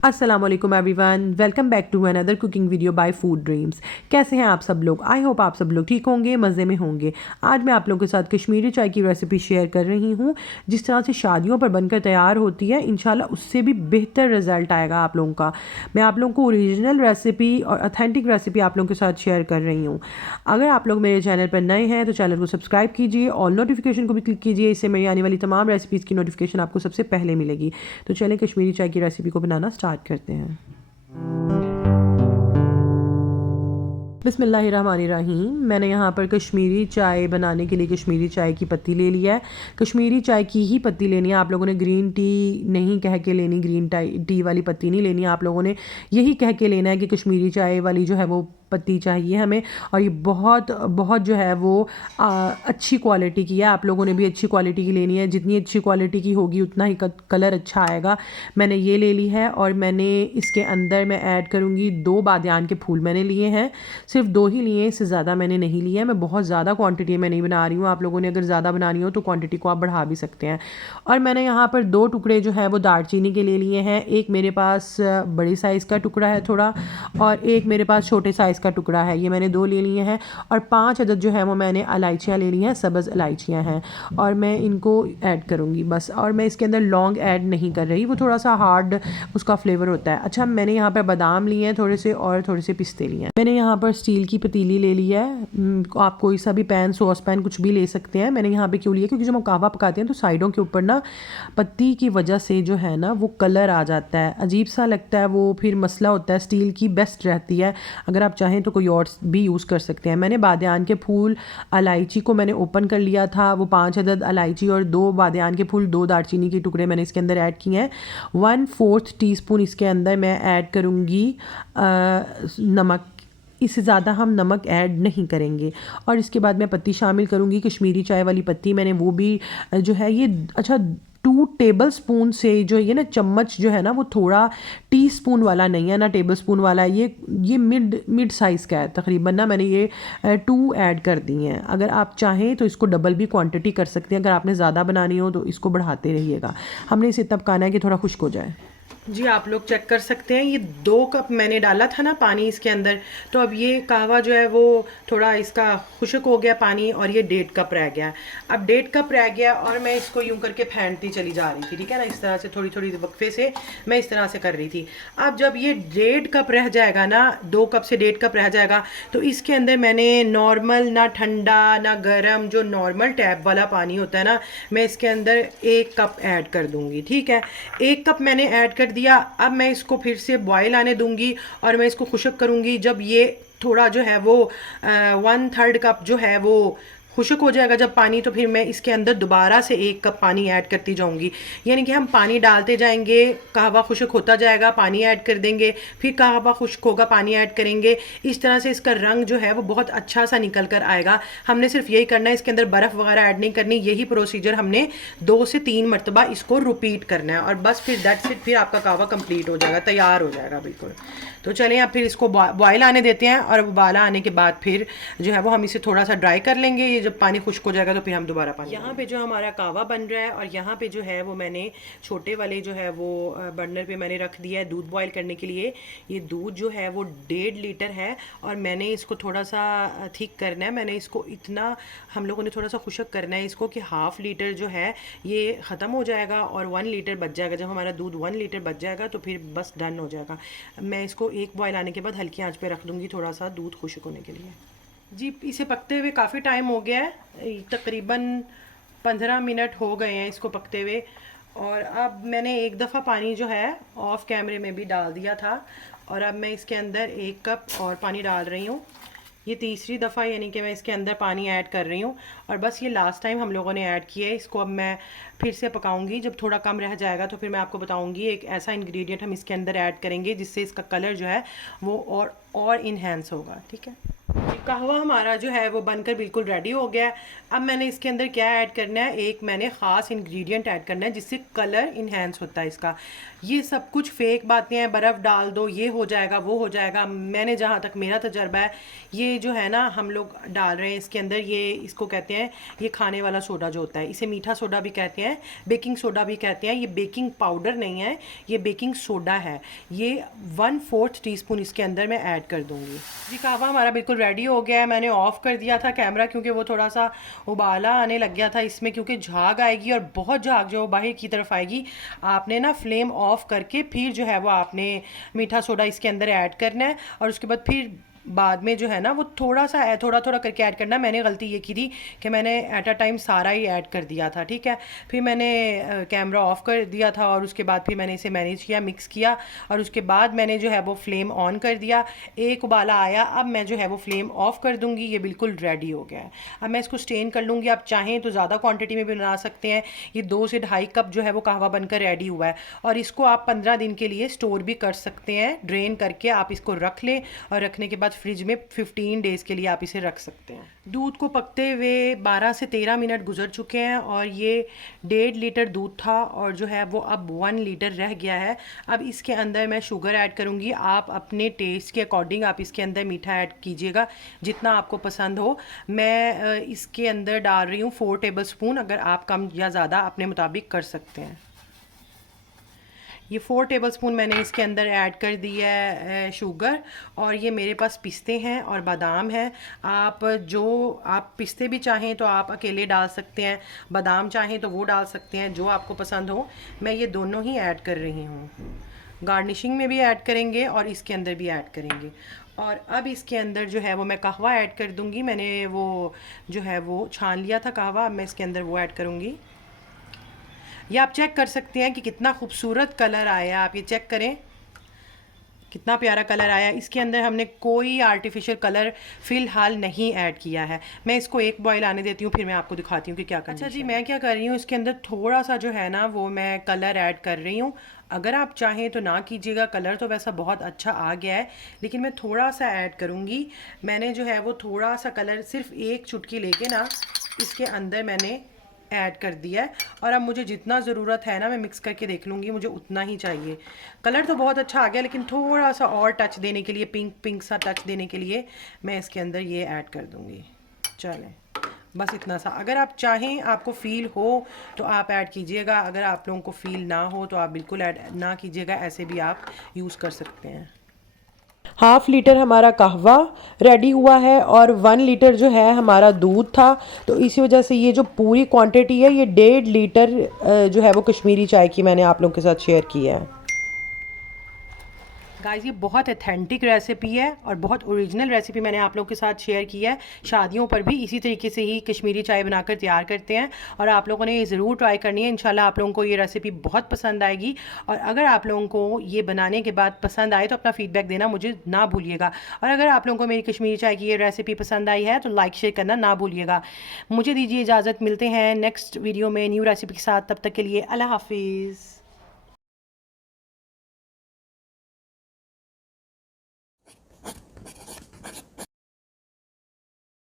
अस्सलाम वालेकुम everyone, welcome back to another cooking video by Food Dreams. कैसे हैं आप सब लोग? आई होप आप सब लोग ठीक होंगे, मज़े में होंगे। आज मैं आप लोगों के साथ कश्मीरी चाय की रेसिपी शेयर कर रही हूँ। जिस तरह से शादियों पर बनकर तैयार होती है, इंशाल्लाह उससे भी बेहतर रिजल्ट आएगा आप लोगों का। मैं आप लोगों को ओरिजिनल रेसिपी और अथेंटिक रेसिपी आप लोगों के साथ शेयर कर रही हूँ। अगर आप लोग मेरे चैनल पर नए हैं तो चैनल को सब्सक्राइब कीजिए, ऑल नोटिफिकेशन को भी क्लिक कीजिए। इससे मेरी आने वाली तमाम रेसिपीज़ की नोटिफिकेशन आपको सबसे पहले मिलेगी। तो चलें कश्मीरी चाय की रेसिपी को बनाना स्टार्ट करते हैं। बिस्मिल्लाहिर्रहमानिर्रहीम। मैंने यहाँ पर कश्मीरी चाय बनाने के लिए कश्मीरी चाय की पत्ती ले लिया है। कश्मीरी चाय की ही पत्ती लेनी है। आप लोगों ने ग्रीन टी नहीं कह के लेनी, ग्रीन टी वाली पत्ती नहीं लेनी है। आप लोगों ने यही कह के लेना है कि कश्मीरी चाय वाली जो है वो पत्ती चाहिए हमें। और ये बहुत बहुत जो है वो अच्छी क्वालिटी की है। आप लोगों ने भी अच्छी क्वालिटी की लेनी है। जितनी अच्छी क्वालिटी की होगी उतना ही कलर अच्छा आएगा। मैंने ये ले ली है और मैंने इसके अंदर मैं ऐड करूँगी 2 बादियान के फूल मैंने लिए हैं। सिर्फ 2 ही लिए, इससे ज़्यादा मैंने नहीं लिया है। मैं बहुत ज़्यादा क्वांटिटी में नहीं बना रही हूँ। आप लोगों ने अगर ज़्यादा बनानी हो तो क्वांटिटी को आप बढ़ा भी सकते हैं। और मैंने यहाँ पर 2 टुकड़े जो है वो दालचीनी के ले लिए हैं। एक मेरे पास बड़ी साइज़ का टुकड़ा है थोड़ा, और एक मेरे पास छोटे साइज़ का टुकड़ा है। ये मैंने 2 ले लिए हैं। और 5 अदद जो है वो मैंने इलायचियाँ ले ली हैं, सब्ज़ इलायचियाँ हैं। और मैं इनको ऐड करूँगी बस। और मैं इसके अंदर लौंग ऐड नहीं कर रही, वो थोड़ा सा हार्ड उसका फ्लेवर होता है। अच्छा, मैंने यहाँ पर बादाम लिए हैं थोड़े से, और थोड़े से पिस्ते लिए हैं। मैंने यहाँ पर स्टील की पतीली ले ली है। आप कोई सा भी पैन, सॉस पैन कुछ भी ले सकते हैं। मैंने यहाँ पे क्यों लिया, क्योंकि जब हम कहवा पकाते हैं तो साइडों के ऊपर ना पत्ती की वजह से जो है ना वो कलर आ जाता है, अजीब सा लगता है, वो फिर मसला होता है। स्टील की बेस्ट रहती है। अगर आप चाहें तो कोई और भी यूज़ कर सकते हैं। मैंने बादियान के फूल, इलायची को मैंने ओपन कर लिया था। वो 5 अदद इलायची और 2 बादियान के फूल, 2 दालचीनी के टुकड़े मैंने इसके अंदर ऐड किए हैं। 1/4 टीस्पून इसके अंदर मैं ऐड करूँगी नमक। इससे ज़्यादा हम नमक ऐड नहीं करेंगे। और इसके बाद मैं पत्ती शामिल करूँगी, कश्मीरी चाय वाली पत्ती। मैंने वो भी जो है ये, अच्छा, 2 टेबल स्पून से जो ये ना चम्मच जो है ना वो थोड़ा टीस्पून वाला नहीं है ना टेबल स्पून वाला है। ये मिड साइज़ का है तकरीबन ना। मैंने ये 2 ऐड कर दी हैं। अगर आप चाहें तो इसको डबल भी क्वांटिटी कर सकते हैं। अगर आपने ज़्यादा बनानी हो तो इसको बढ़ाते रहिएगा। हमने इसे तब पकाना है कि थोड़ा खुश्क हो जाए। जी, आप लोग चेक कर सकते हैं, ये 2 कप मैंने डाला था ना पानी इसके अंदर। तो अब ये कहवा जो है वो थोड़ा इसका खुश्क हो गया पानी, और ये 1.5 कप रह गया। अब 1.5 कप रह गया और मैं इसको यूं करके फेंटती चली जा रही थी, ठीक है ना। इस तरह से थोड़ी थोड़ी वक्फे से मैं इस तरह से कर रही थी। अब जब ये 1.5 कप रह जाएगा ना, 2 कप से 1.5 कप रह जाएगा, तो इसके अंदर मैंने नॉर्मल, ना ठंडा ना गर्म, जो नॉर्मल टैप वाला पानी होता है ना, मैं इसके अंदर 1 कप ऐड कर दूंगी, ठीक है। 1 कप मैंने ऐड कर दिया। अब मैं इसको फिर से बॉयल आने दूंगी और मैं इसको खुश्क करूंगी। जब ये थोड़ा जो है वो 1/3 कप जो है वो खुश्क हो जाएगा जब पानी, तो फिर मैं इसके अंदर दोबारा से 1 कप पानी ऐड करती जाऊंगी। यानी कि हम पानी डालते जाएंगे, कहवा खुश्क होता जाएगा, पानी ऐड कर देंगे, फिर कहवा खुश्क होगा, पानी ऐड करेंगे। इस तरह से इसका रंग जो है वो बहुत अच्छा सा निकल कर आएगा। हमने सिर्फ यही करना है, इसके अंदर बर्फ़ वगैरह ऐड नहीं करनी। यही प्रोसीजर हमने 2 से 3 मरतबा इसको रिपीट करना है, और बस फिर दैट्स इट। फिर आपका कहवा कंप्लीट हो जाएगा, तैयार हो जाएगा बिल्कुल। तो चलें अब फिर इसको बॉयल आने देते हैं, और उबाला आने के बाद फिर जो है वो हम इसे थोड़ा सा ड्राई कर लेंगे। ये जब पानी खुश्क हो जाएगा तो फिर हम दोबारा पानी, यहाँ पे जो हमारा कहवा बन रहा है, और यहाँ पे जो है वो मैंने छोटे वाले जो है वो बर्नर पे मैंने रख दिया है दूध बॉयल करने के लिए। ये दूध जो है वो 1.5 लीटर है, और मैंने इसको थोड़ा सा थिक करना है। मैंने इसको इतना, हम लोगों ने थोड़ा सा खुश्क करना है इसको कि 1/2 लीटर जो है ये ख़त्म हो जाएगा और 1 लीटर बच जाएगा। जब हमारा दूध 1 लीटर बच जाएगा तो फिर बस डन हो जाएगा। मैं इसको एक बॉयल आने के बाद हल्की आंच पे रख दूंगी थोड़ा सा दूध खुश्क होने के लिए। जी, इसे पकते हुए काफ़ी टाइम हो गया है, तकरीबन 15 मिनट हो गए हैं इसको पकते हुए। और अब मैंने एक दफ़ा पानी जो है ऑफ कैमरे में भी डाल दिया था, और अब मैं इसके अंदर 1 कप और पानी डाल रही हूँ। ये तीसरी दफ़ा यानी कि मैं इसके अंदर पानी ऐड कर रही हूँ, और बस ये लास्ट टाइम हम लोगों ने ऐड किया है। इसको अब मैं फिर से पकाऊंगी। जब थोड़ा कम रह जाएगा तो फिर मैं आपको बताऊंगी एक ऐसा इंग्रेडिएंट हम इसके अंदर ऐड करेंगे जिससे इसका कलर जो है वो और इन्हेंस होगा, ठीक है। कहवा हमारा जो है वो बनकर बिल्कुल रेडी हो गया है। अब मैंने इसके अंदर क्या ऐड करना है, एक मैंने ख़ास इंग्रेडिएंट ऐड करना है जिससे कलर इन्हेंस होता है इसका। ये सब कुछ फेक बातें हैं, बर्फ़ डाल दो ये हो जाएगा वो हो जाएगा। मैंने जहाँ तक मेरा तजर्बा है, ये जो है ना हम लोग डाल रहे हैं इसके अंदर, ये इसको कहते हैं, ये खाने वाला सोडा जो होता है, इसे मीठा सोडा भी कहते हैं, बेकिंग सोडा भी कहते हैं। ये बेकिंग पाउडर नहीं है, ये बेकिंग सोडा है। ये 1/4 टीस्पून इसके अंदर मैं ऐड कर दूँगी जी। कहवा हमारा बिल्कुल रेडी हो गया है। मैंने ऑफ़ कर दिया था कैमरा क्योंकि वो थोड़ा सा उबाला आने लग गया था इसमें, क्योंकि झाग आएगी और बहुत झाग जो बाहर की तरफ आएगी। आपने ना फ्लेम ऑफ करके फिर जो है वो आपने मीठा सोडा इसके अंदर ऐड करना है, और उसके बाद फिर बाद में जो है ना वो थोड़ा थोड़ा करके ऐड करना। मैंने गलती ये की थी कि मैंने एट अ टाइम सारा ही ऐड कर दिया था, ठीक है। फिर मैंने कैमरा ऑफ कर दिया था और उसके बाद फिर मैंने इसे मैनेज किया, मिक्स किया, और उसके बाद मैंने जो है वो फ्लेम ऑन कर दिया। एक उबाला आया, अब मैं जो है वो फ्लेम ऑफ कर दूंगी। ये बिल्कुल रेडी हो गया है। अब मैं इसको स्टेन कर लूँगी। आप चाहें तो ज़्यादा क्वान्टिटी में भी बना सकते हैं। ये 2 से ढाई कप जो है वो कहवा बनकर रेडी हुआ है, और इसको आप 15 दिन के लिए स्टोर भी कर सकते हैं। ड्रेन करके आप इसको रख लें, और रखने के बाद फ्रिज में 15 डेज़ के लिए आप इसे रख सकते हैं। दूध को पकते हुए 12 से 13 मिनट गुजर चुके हैं, और ये 1.5 लीटर दूध था और जो है वो अब 1 लीटर रह गया है। अब इसके अंदर मैं शुगर ऐड करूँगी। आप अपने टेस्ट के अकॉर्डिंग आप इसके अंदर मीठा ऐड कीजिएगा जितना आपको पसंद हो। मैं इसके अंदर डाल रही हूँ 4 टेबल स्पून। अगर आप कम या ज़्यादा अपने मुताबिक कर सकते हैं। ये 4 टेबलस्पून मैंने इसके अंदर ऐड कर दिया है शुगर, और ये मेरे पास पिस्ते हैं और बादाम हैं। आप पिस्ते भी चाहें तो आप अकेले डाल सकते हैं, बादाम चाहें तो वो डाल सकते हैं, जो आपको पसंद हो। मैं ये दोनों ही ऐड कर रही हूँ। गार्निशिंग में भी ऐड करेंगे और इसके अंदर भी ऐड करेंगे। और अब इसके अंदर जो है वो मैं कहवा ऐड कर दूँगी। मैंने वो जो है वो छान लिया था कहवा, अब मैं इसके अंदर वो ऐड करूँगी। ये आप चेक कर सकते हैं कि कितना खूबसूरत कलर आया। आप ये चेक करें कितना प्यारा कलर आया। इसके अंदर हमने कोई आर्टिफिशियल कलर फ़िलहाल नहीं ऐड किया है। मैं इसको एक बॉयल आने देती हूँ, फिर मैं आपको दिखाती हूँ कि क्या करना है। अच्छा जी, मैं क्या कर रही हूँ, इसके अंदर थोड़ा सा जो है ना वो मैं कलर ऐड कर रही हूँ। अगर आप चाहें तो ना कीजिएगा, कलर तो वैसा बहुत अच्छा आ गया है, लेकिन मैं थोड़ा सा ऐड करूँगी। मैंने जो है वो थोड़ा सा कलर सिर्फ एक चुटकी लेके ना इसके अंदर मैंने ऐड कर दिया है, और अब मुझे जितना ज़रूरत है ना मैं मिक्स करके देख लूँगी, मुझे उतना ही चाहिए। कलर तो बहुत अच्छा आ गया, लेकिन थोड़ा सा और टच देने के लिए, पिंक पिंक सा टच देने के लिए मैं इसके अंदर ये ऐड कर दूँगी। चलें, बस इतना सा। अगर आप चाहें, आपको फ़ील हो तो आप ऐड कीजिएगा, अगर आप लोगों को फ़ील ना हो तो आप बिल्कुल ऐड ना कीजिएगा, ऐसे भी आप यूज़ कर सकते हैं। 1/2 लीटर हमारा कहवा रेडी हुआ है और 1 लीटर जो है हमारा दूध था। तो इसी वजह से ये जो पूरी क्वांटिटी है ये 1.5 लीटर जो है वो कश्मीरी चाय की मैंने आप लोगों के साथ शेयर किया है। गाइस, ये बहुत ऑथेंटिक रेसिपी है और बहुत ओरिजिनल रेसिपी मैंने आप लोगों के साथ शेयर की है। शादियों पर भी इसी तरीके से ही कश्मीरी चाय बनाकर तैयार करते हैं, और आप लोगों ने ये ज़रूर ट्राई करनी है। इंशाल्लाह आप लोगों को ये रेसिपी बहुत पसंद आएगी, और अगर आप लोगों को ये बनाने के बाद पसंद आए तो अपना फ़ीडबैक देना मुझे ना भूलिएगा। और अगर आप लोगों को मेरी कश्मीरी चाय की ये रेसिपी पसंद आई है तो लाइक शेयर करना ना भूलिएगा। मुझे दीजिए इजाज़त, मिलते हैं नेक्स्ट वीडियो में न्यू रेसिपी के साथ। तब तक के लिए अल्लाह हाफिज़।